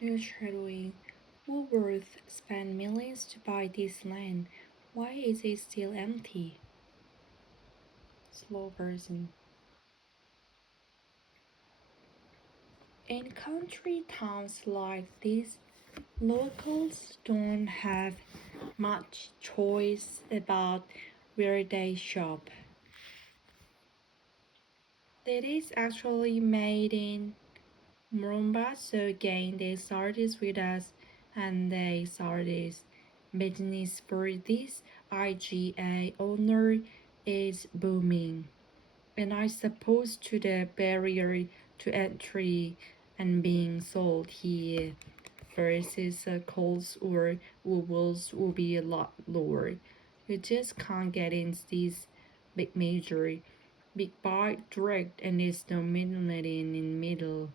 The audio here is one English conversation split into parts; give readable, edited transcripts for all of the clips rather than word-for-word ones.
Neutrally, Woolworth spent millions to buy this land. Why is it still empty? Slow version. In country towns like this, locals don't have much choice about where they shop. That is actually made in Murumba, so again they started with us and they started business for this IGA owner is booming. And I suppose to the barrier to entry and being sold here versus Coles or Woolworths will be a lot lower. You just can't get in these big major big buy direct and there's no middleman in middle.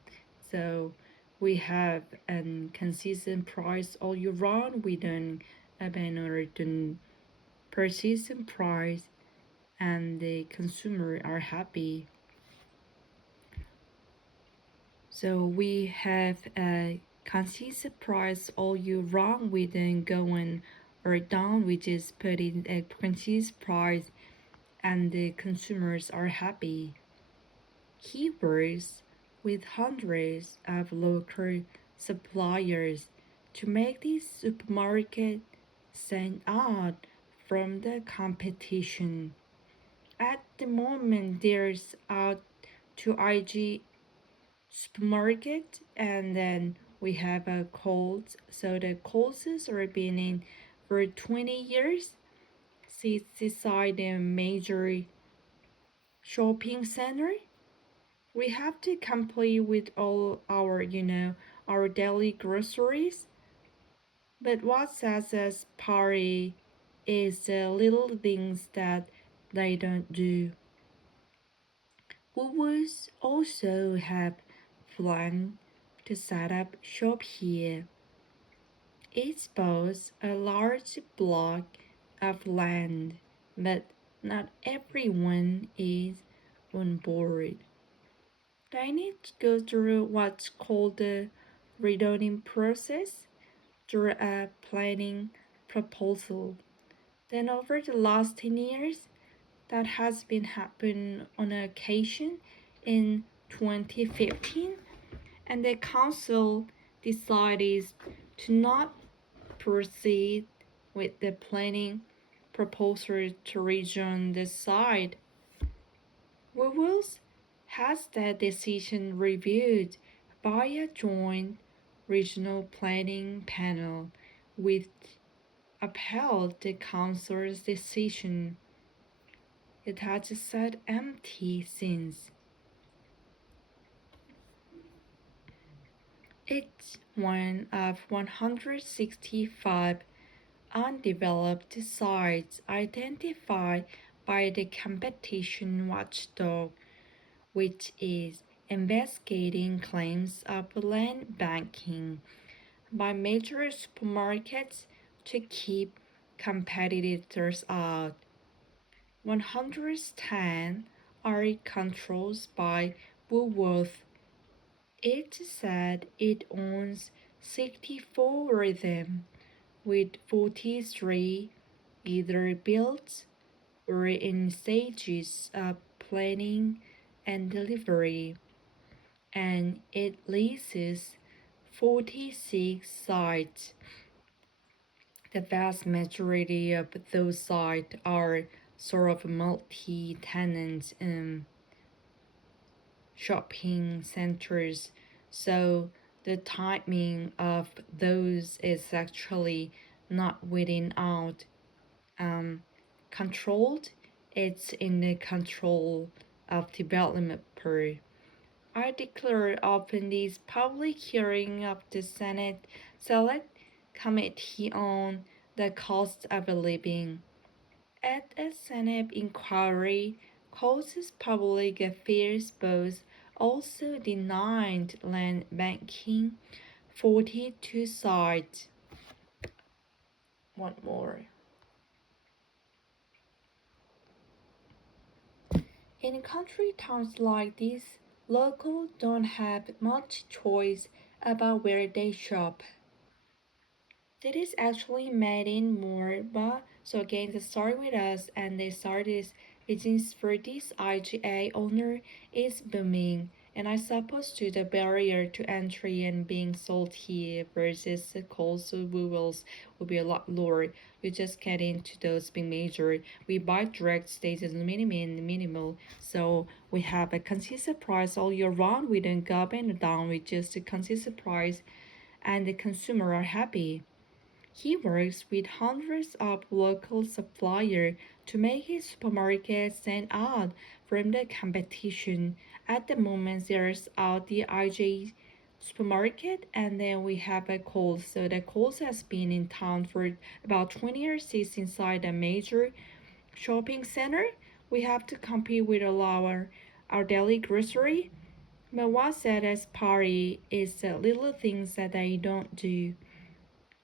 So we have a consistent price all year round. We don't abandon persistent price and the consumer are happy. So we have a consistent price all year round. We don't go on or down. We just put in a consistent price and the consumers are happy. Keywords with hundreds of local suppliers to make this supermarket stand out from the competition. At the moment, there's out to IG supermarket, and then we have a Coles. So the Coles are been in for 20 years. Sits beside the major shopping center. We have to complete with all our, our daily groceries. But what sets us apart is the little things that they don't do. Woolworths also have planned to set up shop here. It's both a large block of land, but not everyone is on board. They need to go through what's called the rezoning process through a planning proposal. Then over the last 10 years, that has been happened on occasion in 2015, and the council decided to not proceed with the planning proposal to rezone the site. Woolworths has that decision reviewed by a joint regional planning panel, which upheld the council's decision. It has sat empty since. It's one of 165 undeveloped sites identified by the competition watchdog, which is investigating claims of land banking by major supermarkets to keep competitors out. 110 are controlled by Woolworth. It said it owns 64 of them, with 43 either built or in stages of planning and delivery, and it leases 46 sites. The vast majority of those sites are sort of multi-tenant shopping centers, so the timing of those is actually not within out controlled. It's in the control of developer. I declare open this public hearing of the Senate Select Committee on the Cost of Living. At a Senate inquiry, Coast's Public Affairs boss also denied land banking 42 sites. One more. In country towns like this, locals don't have much choice about where they shop. That is actually made in Morba. So again, they start with us and they start this business for this IGA owner is booming. And I suppose to the barrier to entry and being sold here versus the cost of rules will be a lot lower. You just get into those big major. We buy direct stages minimal. So we have a consistent price all year round. We don't go up and down with just a consistent price and the consumer are happy. He works with hundreds of local suppliers to make his supermarket stand out from the competition. At the moment, there's out the IJ supermarket, and then we have a Kohl's. So the Kohl's has been in town for about 20 years. It's inside a major shopping center. We have to compete with our daily grocery. But what set us apart is the little things that they don't do.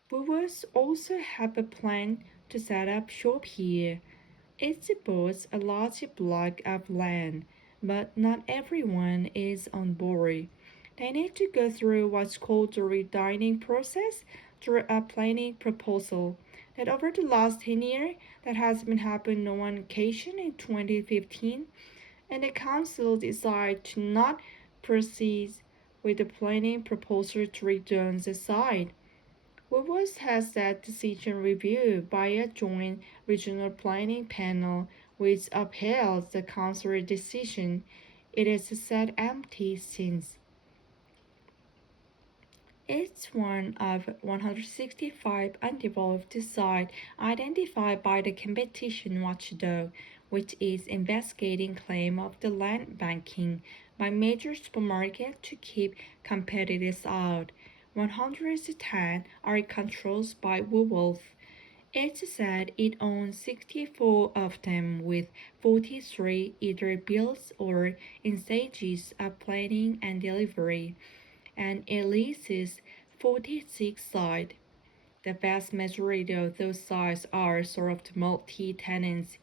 Brewers also have a plan to set up shop here. It supports a large block of land, but not everyone is on board. They need to go through what's called the redining process through a planning proposal. That over the last 10 years, that has been happening on one occasion in 2015, and the council decided to not proceed with the planning proposal to return the site. Woolworths has that decision reviewed by a joint regional planning panel which upheld the council decision. It has sat empty since. It's one of 165 undeveloped sites identified by the competition watchdog, which is investigating claim of the land banking by major supermarkets to keep competitors out. 110 are controlled by Woolworths. It said it owns 64 of them, with 43 either built or in stages of planning and delivery, and it leases 46 sites. The vast majority of those sites are sort of multi-tenant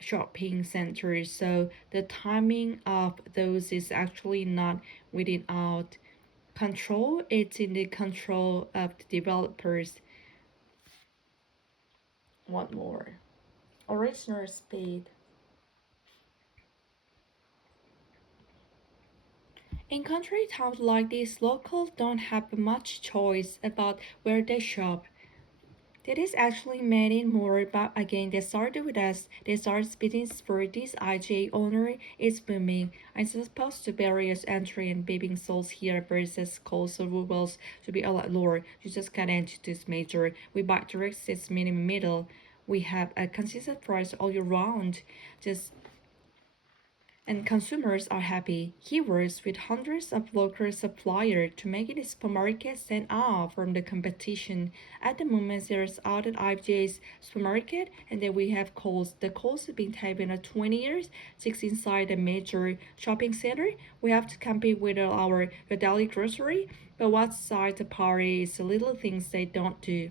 shopping centers, so the timing of those is actually not within our control. It's in the control of the developers. One more. Original speed. In country towns like this, locals don't have much choice about where they shop. That is actually made in more, but again, they started with us. They started business for this IGA owner is booming. I'm supposed to barriers entry and being sold here versus coastal rubles to be a lot lower. You just get into this major. We buy direct sits minimum middle. We have a consistent price all year round. Just and consumers are happy. He works with hundreds of local suppliers to make his supermarket stand out from the competition. At the moment, there's out at IFJ's supermarket, and then we have Kohl's. The Kohl's has been taken 20 years, six inside a major shopping center. We have to compete with our daily grocery, but what side the party is the little things they don't do.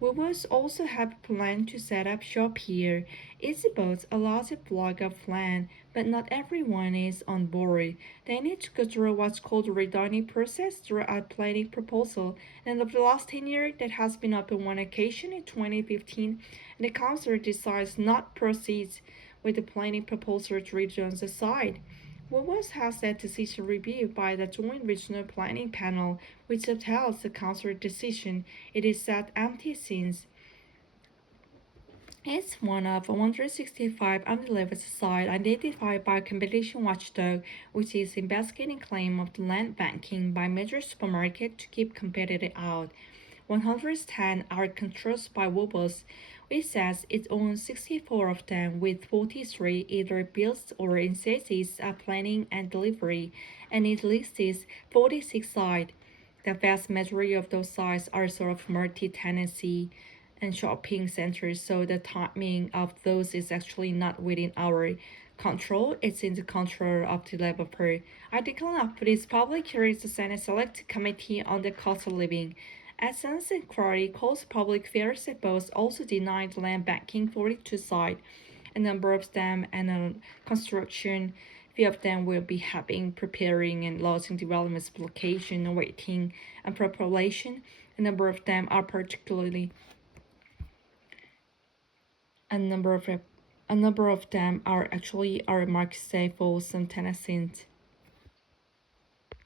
We will also have a plan to set up shop here. It's about a large block of land, but not everyone is on board. They need to go through what's called the redining process through a planning proposal. And over the last 10 years, that has been up on one occasion in 2015, and the council decides not proceed with the planning proposal to rejoin the site. Woolworths has that decision reviewed by the Joint Regional Planning Panel, which upheld the council decision. It is sat empty since. It's one of 165 undelivered sites identified by Competition Watchdog, which is investigating claim of the land banking by major supermarkets to keep competitors out. 110 are controlled by Woolworths, which says it owns 64 of them, with 43 either built or in stages of planning and delivery, and it lists 46 sites. The vast majority of those sites are sort of multi-tenancy and shopping centers, so the timing of those is actually not within our control. It's in the control of the developer. Article of is probably curious to send a select committee on the cost of living. Essence Inquiry calls public affairs at both also denied land banking 42 sites. A number of them and construction Few of them will be having preparing and launching development application, awaiting and preparation. A number of them are particularly a number of them are actually market safe for some tenants